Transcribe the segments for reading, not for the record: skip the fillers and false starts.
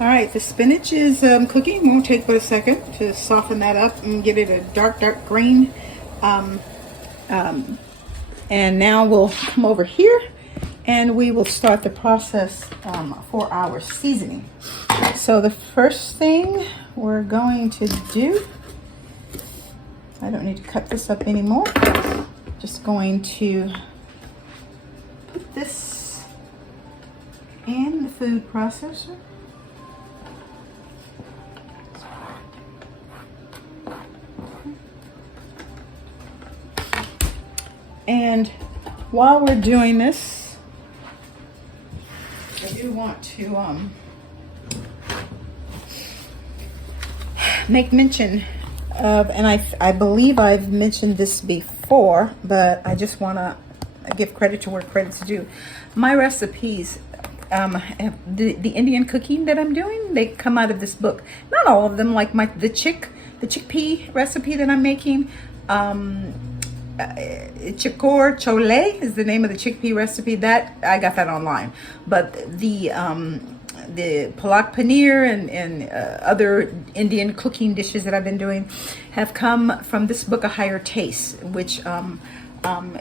All right, the spinach is cooking. It won't take but a second to soften that up and get it a dark green. Um, and now we'll come over here and we will start the process for our seasoning. So the first thing we're going to do, I don't need to cut this up anymore. Just going to put this in the food processor. And while we're doing this, I do want to make mention of, and I believe I've mentioned this before, but I just want to give credit to where credit's due. My recipes, the Indian cooking that I'm doing, they come out of this book. Not all of them, like the chickpea recipe that I'm making. Chikor chole is the name of the chickpea recipe. That I got that online, but the Palak Panir and other Indian cooking dishes that I've been doing have come from this book, A Higher Taste, which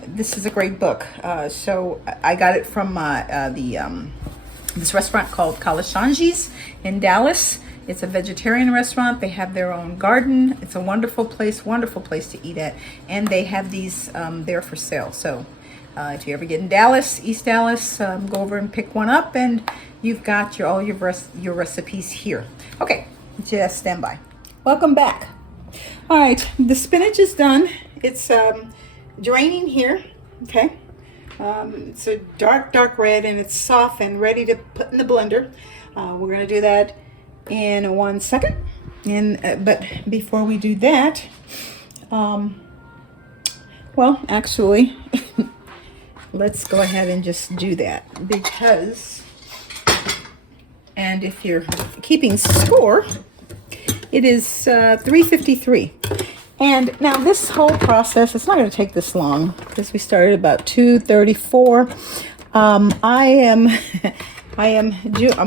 this is a great book. So I got it from this restaurant called Kalashanji's in Dallas. It's a vegetarian restaurant. They have their own garden. It's a wonderful place to eat at. And they have these there for sale. So if you ever get in Dallas, East Dallas, go over and pick one up, and you've got all your recipes here. Okay, just stand by. Welcome back. All right, the spinach is done. It's draining here, okay? It's a dark red, and it's soft and ready to put in the blender. We're gonna do that in 1 second, and but before we do that, well, actually, let's go ahead and just do that, because, and if you're keeping score, it is 3:53. And now this whole process, it's not going to take this long because we started about 2:34. I'm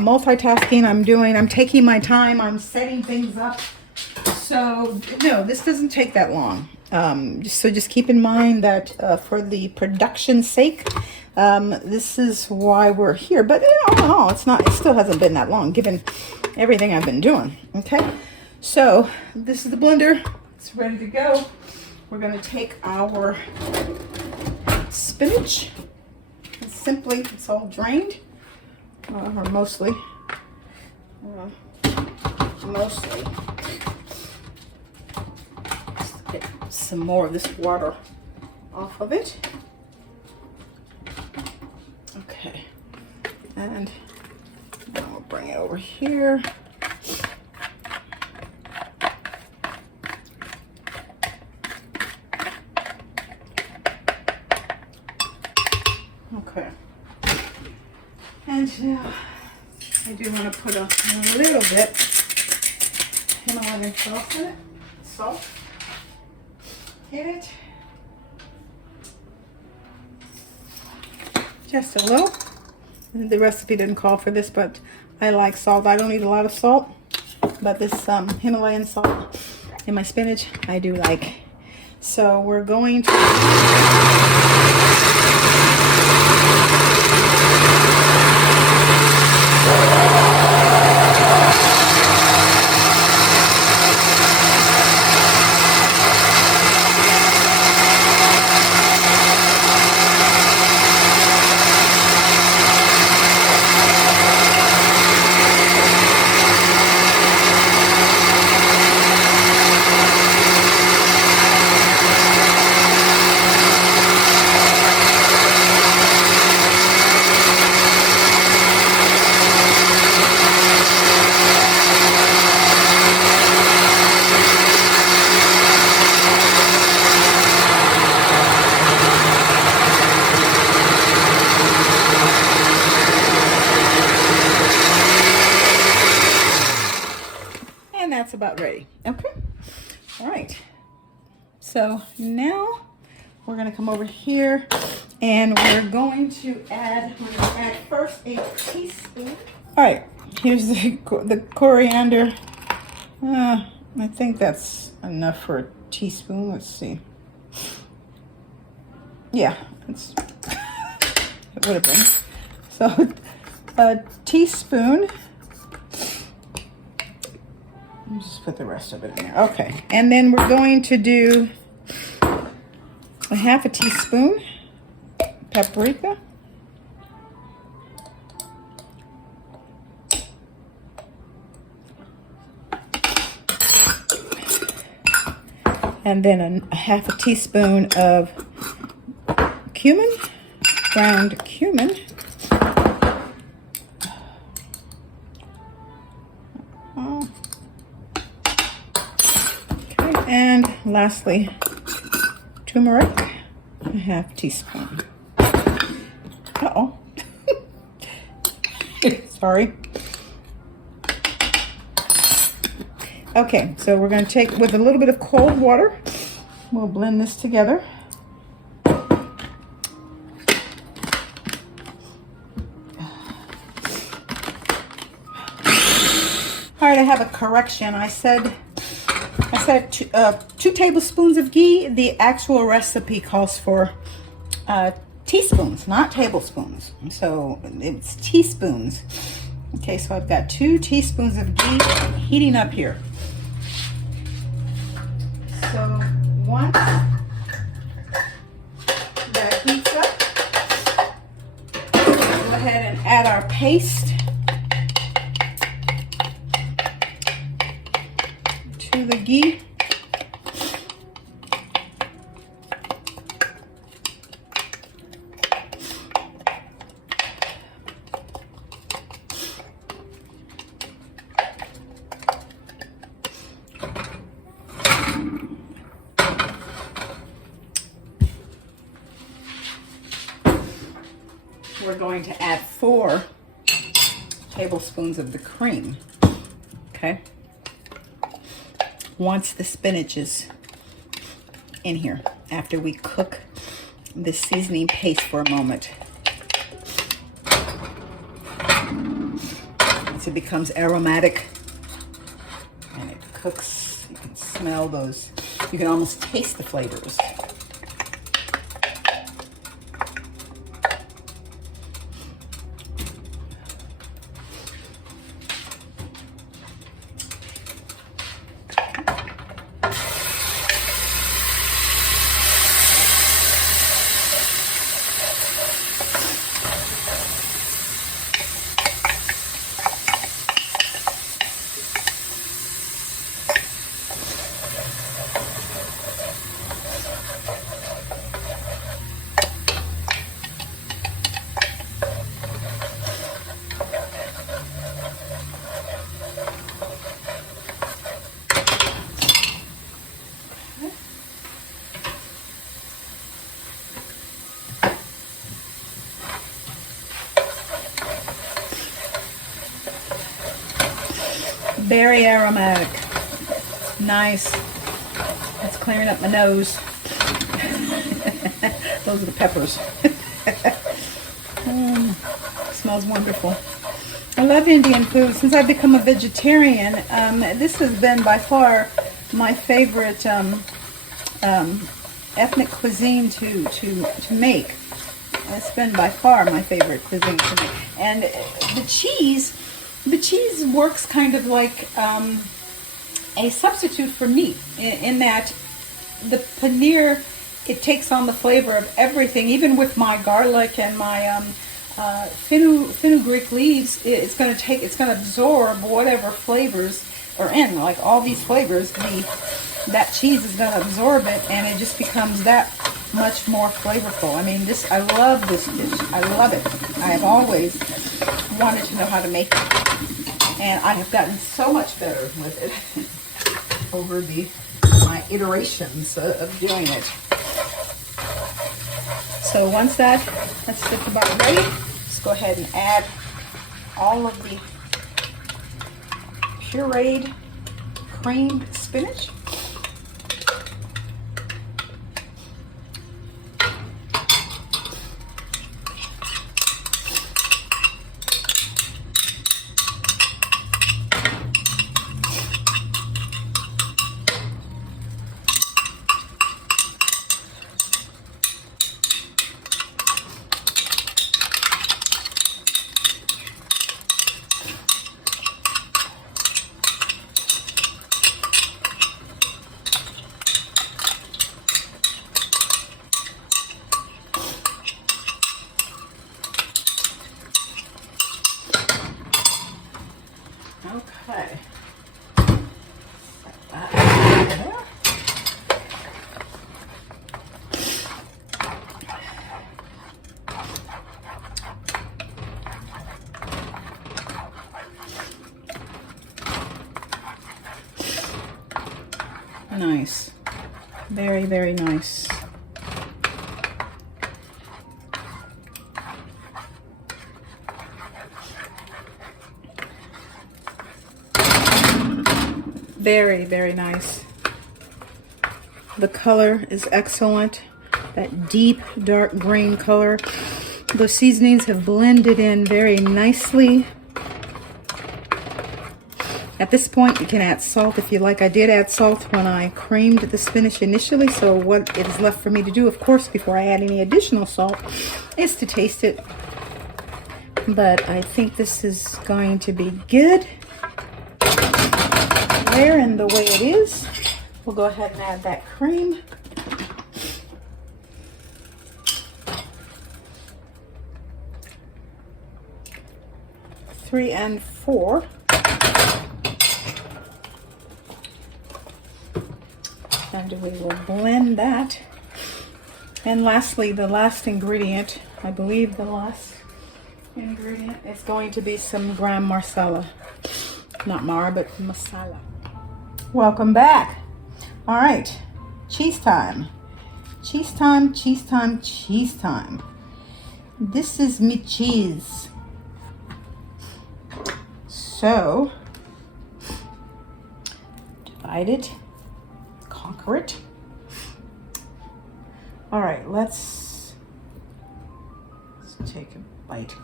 multitasking. I'm taking my time. I'm setting things up. So no, this doesn't take that long. Just keep in mind that for the production's sake, this is why we're here. But all in all, it still hasn't been that long given everything I've been doing. Okay, so this is the blender. It's ready to go. We're going to take our spinach. It's all drained. Or mostly. Just get some more of this water off of it. Okay. And now we'll bring it over here. Okay. And now I do want to put a little bit Himalayan salt in it. Salt. Hit it. Just a little. The recipe didn't call for this, but I like salt. I don't eat a lot of salt, but this Himalayan salt in my spinach I do like. So we're going to that's about ready. Okay. All right. So now we're going to come over here and we're going to add first a teaspoon. All right. Here's the coriander. I think that's enough for a teaspoon. Let's see. Yeah, it would have been. So a teaspoon. Just put the rest of it in there. Okay, and then we're going to do a half a teaspoon paprika. And then a half a teaspoon of cumin, ground cumin. Okay, and lastly, turmeric, a half teaspoon. Uh-oh. Sorry. Okay, so we're going to take, with a little bit of cold water, we'll blend this together. All right, I have a correction. I said 2 tablespoons of ghee. The actual recipe calls for teaspoons, not tablespoons. So it's teaspoons. Okay, so I've got 2 teaspoons of ghee heating up here. So once that heats up, we'll go ahead and add our paste to the ghee. We're going to add 4 tablespoons of the cream, okay? Once the spinach is in here, after we cook the seasoning paste for a moment. Once it becomes aromatic and it cooks, you can smell those, you can almost taste the flavors. Very aromatic. Nice. It's clearing up my nose. Those are the peppers. Smells wonderful. I love Indian food. Since I've become a vegetarian, this has been by far my favorite ethnic cuisine to make. It's been by far my favorite cuisine to make. And the cheese works kind of like a substitute for meat in that the paneer, it takes on the flavor of everything. Even with my garlic and my fenugreek leaves, it's going to absorb whatever flavors are in. Like all these flavors, that cheese is going to absorb it, and it just becomes that much more flavorful. I mean, I love this dish. I love it. I have always wanted to know how to make it, and I have gotten so much better with it over my iterations of doing it. So once that's just about ready, just go ahead and add all of the pureed creamed spinach. Okay. Set that there. Nice. Very, very nice. Very, very nice. The color is excellent. That deep dark green color. The seasonings have blended in very nicely. At this point, you can add salt if you like. I did add salt when I creamed the spinach initially, so what is left for me to do, of course, before I add any additional salt, is to taste it. But I think this is going to be good. There, and the way it is, we'll go ahead and add that cream. Three and four. And we will blend that. And lastly, the last ingredient, I believe the last ingredient is going to be some gram masala. Not mar, but masala. Welcome back. All right, cheese time. Cheese time, cheese time, cheese time. This is me cheese. So, divide it. Conquer it. All right, let's take a bite.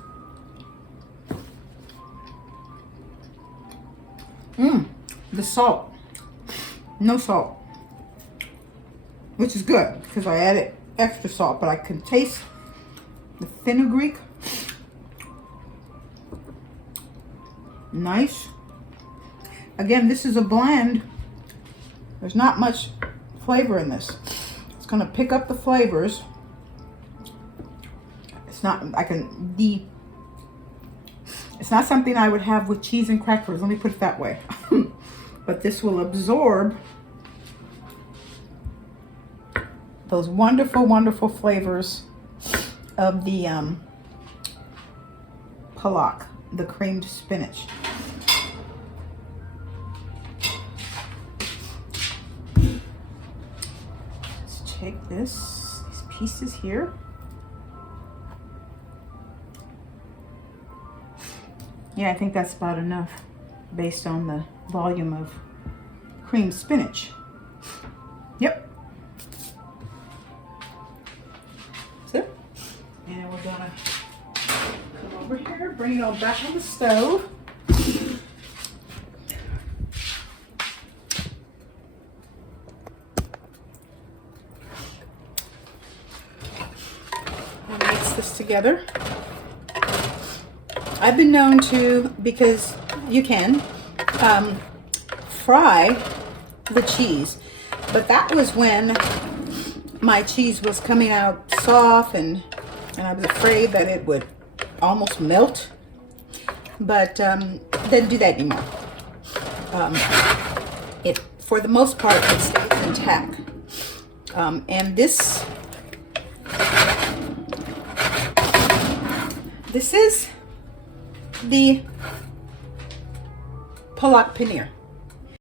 The salt. No salt, which is good because I added extra salt, but I can taste the fenugreek. Nice. Again, this is a blend. There's not much flavor in this. It's going to pick up the flavors. It's not, it's not something I would have with cheese and crackers. Let me put it that way. But this will absorb those wonderful, wonderful flavors of the Palak, the creamed spinach. Take these pieces here. Yeah, I think that's about enough based on the volume of creamed spinach. Yep. So, and we're gonna come over here, bring it all back on the stove. This together. I've been known to, because you can fry the cheese, but that was when my cheese was coming out soft and I was afraid that it would almost melt, but didn't do that anymore. It, for the most part, it stays intact. And this is the Palak Panir.